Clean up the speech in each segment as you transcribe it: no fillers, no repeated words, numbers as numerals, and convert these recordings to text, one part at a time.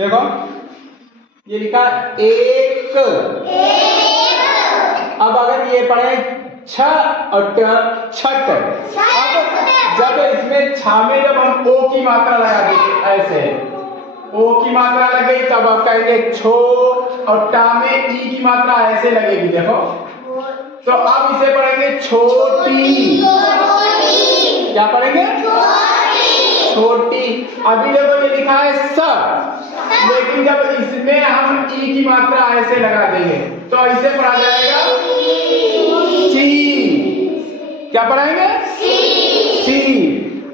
देखो ये लिखा एक। अब अगर ये पढ़े छ और ट छठ। अब जब इसमें छा में जब हम ओ की मात्रा लगा देंगे ऐसे ओ की मात्रा लग गई तब आप कहेंगे छो और टा में ई की मात्रा ऐसे लगेगी। देखो तो अब इसे पढ़ेंगे छोटी। क्या पढ़ेंगे? छोटी। अभी देखो ये लिखा है स, लेकिन जब इसमें हम ई की मात्रा ऐसे लगा देंगे तो ऐसे पढ़ा जाएगा सी। क्या पढ़ाएंगे? सी।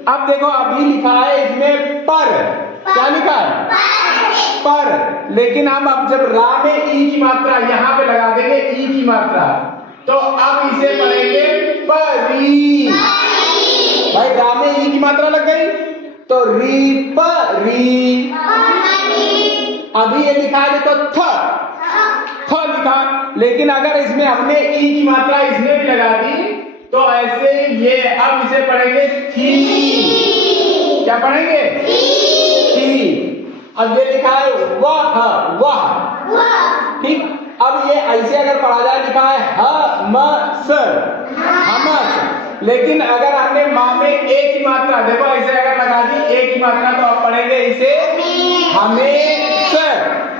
अब देखो अभी लिखा है इसमें पर। क्या लिखा है? पर। लेकिन हम अब जब रा में ई की मात्रा यहाँ पे लगा देंगे ई की मात्रा तो अब इसे पढ़ेंगे परी। भाई रा में ई की मात्रा लग गई तो री परी। अभी ये लिखा है तो थ लिखा, लेकिन अगर इसमें हमने ई की मात्रा इसमें भी लगा दी तो ऐसे ये अब इसे पढ़ेंगे थी। क्या पढ़ेंगे? थी। अब ये लिखा है वह। ठीक। अब ये ऐसे अगर पढ़ा जाए लिखा है हमस। लेकिन अगर हमने माँ में ए की मात्रा देखो ऐसे अगर लगा दी ए की मात्रा तो आप पढ़ेंगे इसे हमेश।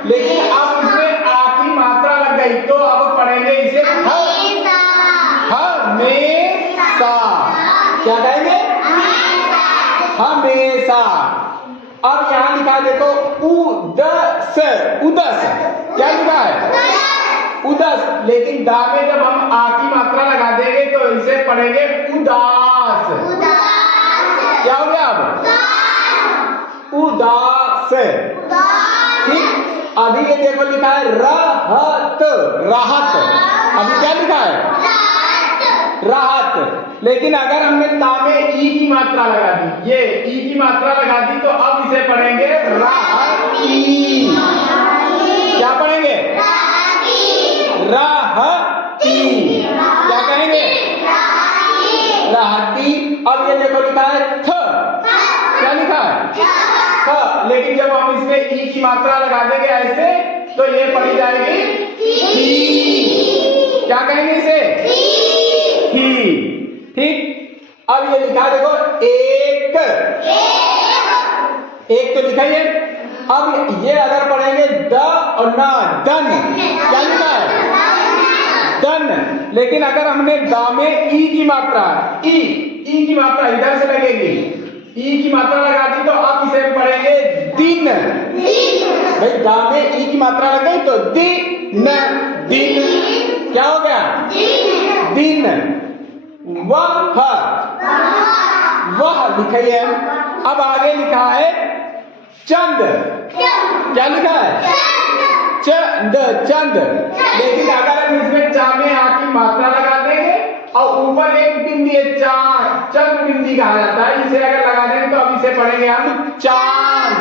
लेकिन अब इसमें आ की मात्रा लग गई तो अब पढ़ेंगे इसे हमेशा। क्या कहेंगे? हमेशा। अब यहाँ लिखा देखो उदस। उदस। क्या लिखा है? उदस। लेकिन दा में जब हम आ की मात्रा लगा देंगे तो इसे पढ़ेंगे उदास। क्या हो गया अब? उदास। ठीक। अभी ये देखो लिखा है राहत। राहत। अभी क्या लिखा है? राहत। लेकिन अगर हमने ता में ई की मात्रा लगा दी ये ई की मात्रा लगा दी तो अब इसे पढ़ेंगे राहती। क्या पढ़ेंगे? राहती। क्या कहेंगे? राहती। अब ये देखो लिखा है थ। क्या लिखा है? थ। लेकिन जब हम इसमें ई की मात्रा लगा देंगे ऐसे तो ये पढ़ी जाएगी थी। क्या कहेंगे इसे? थी। ठीक। अब ये लिखा देखो एक। एक तो लिखा है। अब ये अगर पढ़ेंगे द और ना दन। क्या लिखा है? दन। लेकिन अगर हमने दा में ई की मात्रा ई की मात्रा इधर से लगेगी ई की मात्रा लगा दी तो अब इसे पढ़ेंगे दिन। भाई दा में ई की मात्रा लग गई तो दिन। दिन। क्या हो गया? दिन। वह लिखी है। अब आगे लिखा है चंद। क्या लिखा है? चंद। चंद। लेकिन अगर हम इसमें चा में आ की मात्रा लगा देंगे और ऊपर एक बिंदी है चांद। चंद बिंदी कहा जाता है। इसे अगर लगा देंगे तो अब इसे पढ़ेंगे हम चांद।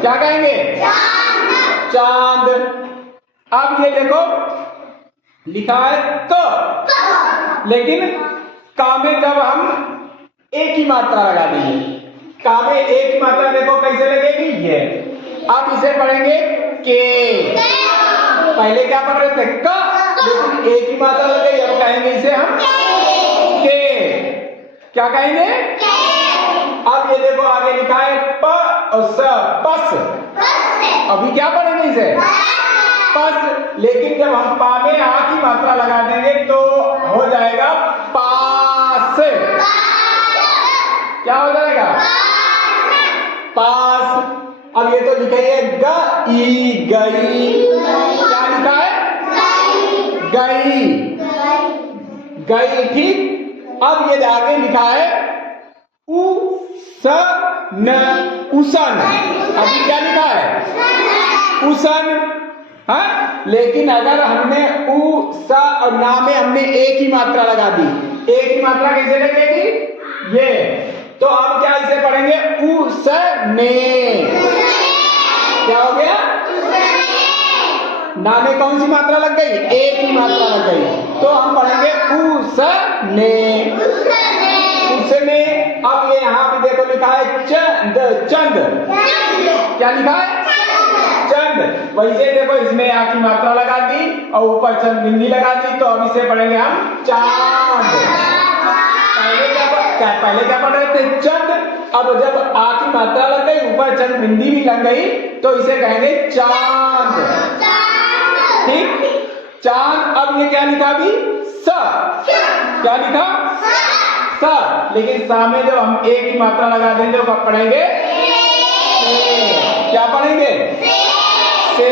क्या कहेंगे? चांद। अब ये देखो लिखा है क। लेकिन का में जब हम एक ही मात्रा लगा देंगे का में एक ही मात्रा देखो कैसे लगेगी ये। अब इसे पढ़ेंगे के। पहले क्या पढ़ रहे थे? क। लेकिन एक ही मात्रा लग गई अब कहेंगे इसे हम के। क्या कहेंगे? अब ये देखो आगे लिखा है प और स। पस। अभी क्या पढ़ेंगे इसे? पस। लेकिन जब हम पा में आ की मात्रा लगा देंगे तो हो जाएगा पास। क्या हो जाएगा? पास। अब ये तो लिखा है गई। गई। क्या लिखा है? गई। गई। ठीक। अब ये आगे लिखा है उसन। उसन। अभी क्या लिखा है? उसन। हाँ। लेकिन अगर हमने उ सा और ना में हमने एक ही मात्रा लगा दी एक ही मात्रा कैसे लगेगी ये तो अब क्या इसे पढ़ेंगे उसने। क्या हो गया? ना में कौन सी मात्रा लग गई? एक ही मात्रा लग गई तो हम पढ़ेंगे उसने। उसने। अब ये यहाँ पे देखो लिखा है चंद, चंद, क्या लिखा है? चंद। वैसे देखो इसमें आ की मात्रा लगा दी और ऊपर चंद बिंदी लगा दी, तो अब इसे पढ़ेंगे हम चांद। पहले क्या पढ़ रहे थे? चंद। अब जब आ की मात्रा लग गई, ऊपर चंद बिंदी भी लग गई, तो इसे कहेंगे चांद। ठीक, चांद। अब ये क्या लिखा भी? स। क्या लिखा? स। लेकिन सा में जब हम ए की मात्रा लगा देंगे तो कब पढ़ेंगे? क्या पढ़ेंगे? से।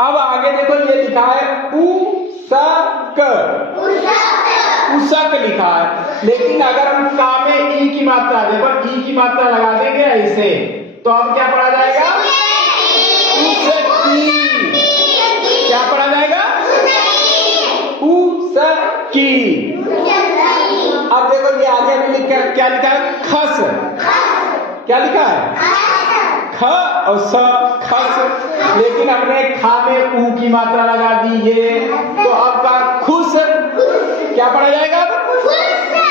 अब आगे देखो ये लिखा है उसक, उसक लिखा है। लेकिन अगर हम का में ई की मात्रा, देखो ई की मात्रा लगा देंगे ऐसे, तो अब क्या पढ़ा जाएगा? उसकी। क्या पढ़ा जाएगा? उसकी। अब देखो ये आगे भी लिखकर क्या लिखा है? खस। क्या लिखा है? ख और स, खस। लेकिन हमने खा में ऊ की मात्रा लगा दी ये, तो अब का खुश। क्या पढ़ा जाएगा? अब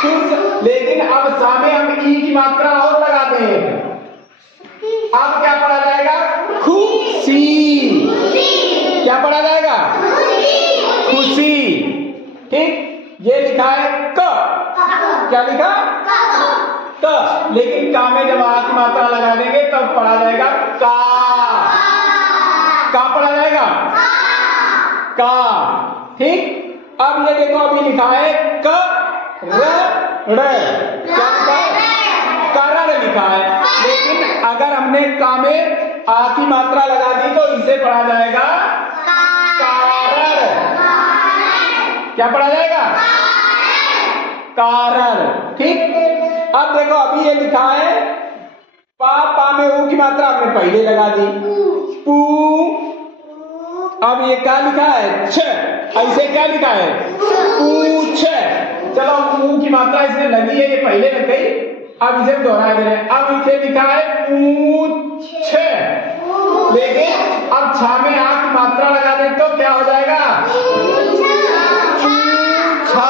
खुश। लेकिन अब सा में हम ई की मात्रा और लगा दें, अब क्या पढ़ा जाएगा? खुशी। क्या पढ़ा जाएगा? खुशी। ठीक, ये लिखा है क। क्या लिखा? क। लेकिन का में जब आ की मात्रा लगा देंगे तब तो पढ़ा जाएगा का। का पढ़ा जाएगा? का। ठीक, अब ये देखो अभी लिखा है क र ड़। क्या लिखा है? करण लिखा है। लेकिन अगर हमने का में आ की मात्रा लगा दी तो इसे पढ़ा जाएगा कारण। क्या पढ़ा जाएगा? कारण। ठीक, अब देखो अभी ये लिखा है पा में ऊ की मात्रा हमने पहले लगा दी, पू। अब ये क्या लिखा है? छ। ऐसे क्या लिखा है? पूछ। चलो ऊ की मात्रा इसमें लगी है, ये पहले लग गई, अब इसे दोहरा दे रहे हैं। अब इसे लिखा है पूछ। लेकिन अब छा में आ की मात्रा लगा दे तो क्या हो जाएगा? पूछा।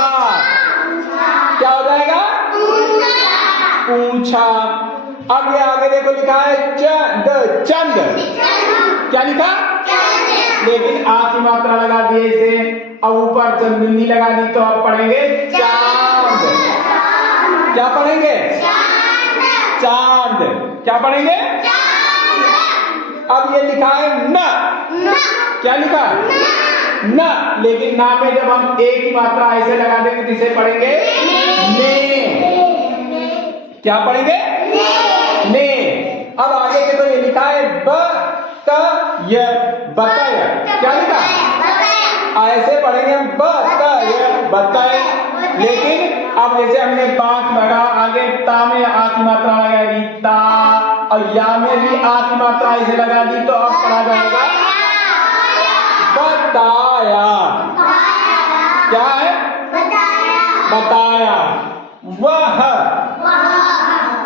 क्या हो जाएगा? पूछा। अब ये आगे देखो लिखा है चंद, चंद। क्या लिखा? लेकिन आ की मात्रा लगा दिए इसे, अब ऊपर चंद बिंदी लगा दी, तो अब पढ़ेंगे चांद। क्या पढ़ेंगे? चांद। क्या पढ़ेंगे? अब ये लिखा है न। क्या लिखा? न। लेकिन ना में जब हम ए की मात्रा ऐसे लगा देंगे तो इसे पढ़ेंगे ने। क्या पढ़ेंगे? ने। अब आगे के तो ये लिखा है बतय, बतय। क्या लिखा? ऐसे पढ़ेंगे हम बतय, बतय। लेकिन अब जैसे हमने बात लगा, आगे ता में आ की मात्रा लगाएगी ता, और या में भी आ की मात्रा ऐसे लगा दी, तो अब पढ़ा जाएगा बताया। क्या है? बताया। वह।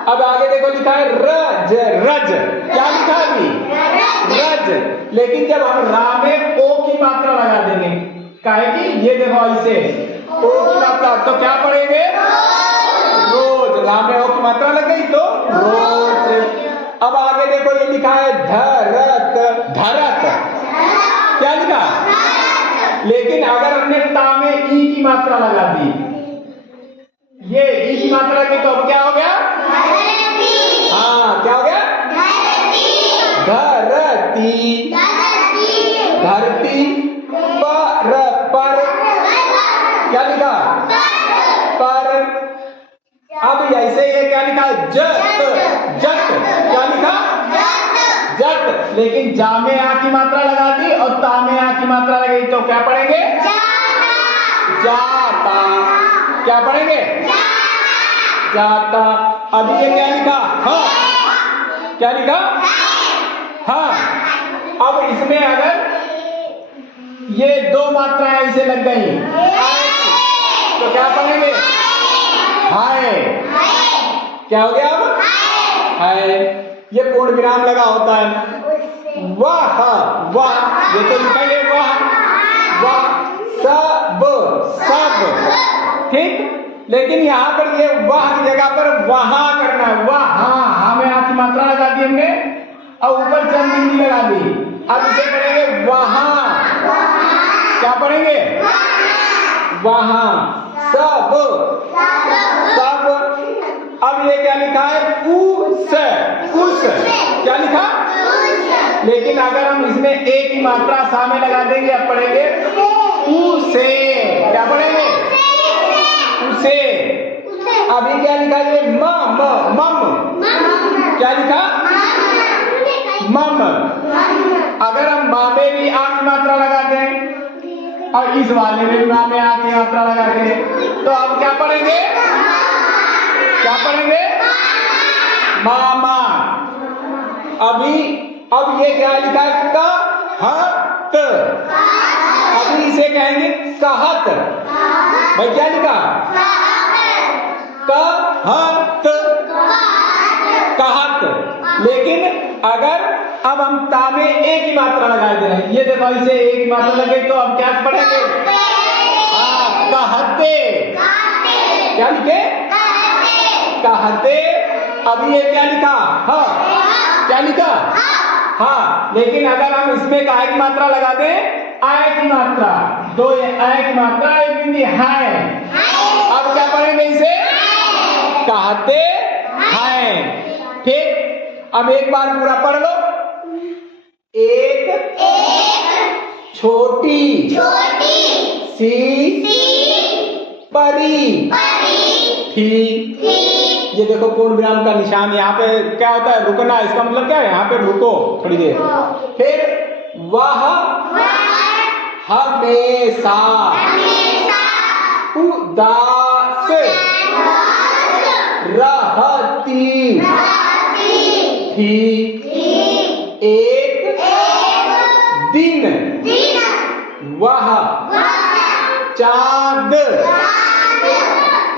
अब आगे देखो लिखा है रज, रज। क्या लिखा है अभी? रज। लेकिन जब हम रा में ओ की मात्रा लगा देंगे, काहे कि ये देखो ऐसे ओ की मात्रा, तो क्या पढ़ेंगे? रोज। रा में ओ की मात्रा लग गई तो रोज। अब आगे देखो ये लिखा है धरत, धरत। क्या लिखा? लेकिन अगर हमने ता में ई की मात्रा लगा दी, ये ई की मात्रा लगी, तो अब क्या हो गया? हाँ, क्या हो गया? धरती, धरती। पर, क्या लिखा? पर। अब ऐसे ये क्या लिखा? जत, जत। क्या लिखा? जत। लेकिन जा में आ की मात्रा लगा दी और ता में आ की मात्रा लगी, तो क्या पढ़ेंगे? जाता। क्या पढ़ेंगे? जाता। अभी ये क्या लिखा? हाँ। क्या लिखा? हाँ। अब इसमें अगर ये दो मात्राएं ऐसे लग गई तो क्या पढ़ेंगे? हाय। क्या हो गया अब? हाय। ये पूर्ण विराम लगा होता है। वाह, वाह। ये तो लिखा है वाह, वाह। सब, सब। ठीक। लेकिन यहाँ पर ये वाह की जगह पर वहां करना है, वहां। हाँ में आ की मात्रा लगा दी हमने और ऊपर चंद बिंदी लगा दी। अब इसे पढ़ेंगे वहां। क्या पढ़ेंगे? वहां। सब। सब। अब ये क्या लिखा है? उस। उस। क्या लिखा? लेकिन अगर हम इसमें एक ही मात्रा सा में लगा देंगे, अब पढ़ेंगे उसे। क्या पढ़ेंगे? उसे। अभी क्या लिखा है? मम। क्या लिखा? मम। अगर हम मा में भी आ की मात्रा लगाते हैं और इस वाले में भी मा में आ की मात्रा लगाते हैं, तो अब क्या पढ़ेंगे? क्या पढ़ेंगे? मामा। अब ये क्या लिखा है? कहत। अभी इसे कहेंगे कहत। भाई क्या लिखा? कहत। कहत। लेकिन अगर अब हम ता में एक ही मात्रा लगा दे रहे हैं, ये देखो इसे एक ही मात्रा लगे तो अब क्या पढ़ेंगे? हाँ, कहते। क्या लिखे? कहते। अभी ये क्या लिखा? हाँ। क्या लिखा? हाँ। लेकिन अगर हम इसमें काय की मात्रा लगा दें, आय की मात्रा, दो आय की मात्रा, एक बिंदी है। अब क्या पढ़ेंगे इसे? कहते हैं। ठीक। अब एक बार पूरा पढ़ लो। एक छोटी सी परी थी। ये देखो पूर्ण विराम का निशान। यहाँ पे क्या होता है? रुकना। इसका मतलब क्या है? यहाँ पे रुको थोड़ी देर। फिर वह हमेशा उदास रहती थी। एक दिन वह चांद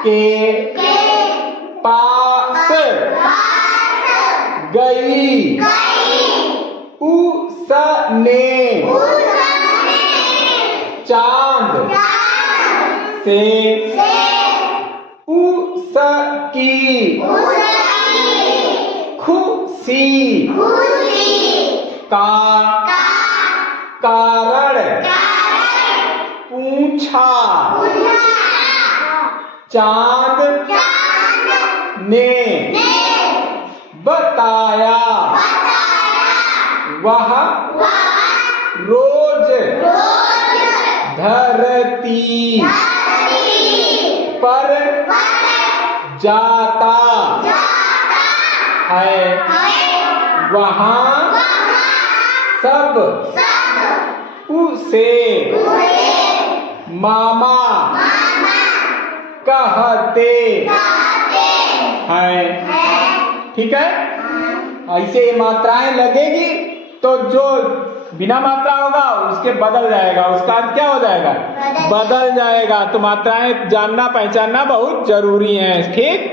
के पास गई। उसने चांद से उसकी खुशी का कारण पूछा। चांद ने बताया वह रोज धरती पर जाता है। वहाँ सब उसे मामा कहते हैं। ठीक है। ऐसे ये मात्राएं लगेगी तो जो बिना मात्रा होगा उसके बदल जाएगा, उसका अर्थ क्या हो जाएगा? बदल जाएगा। तो मात्राएं जानना पहचानना बहुत जरूरी है। ठीक।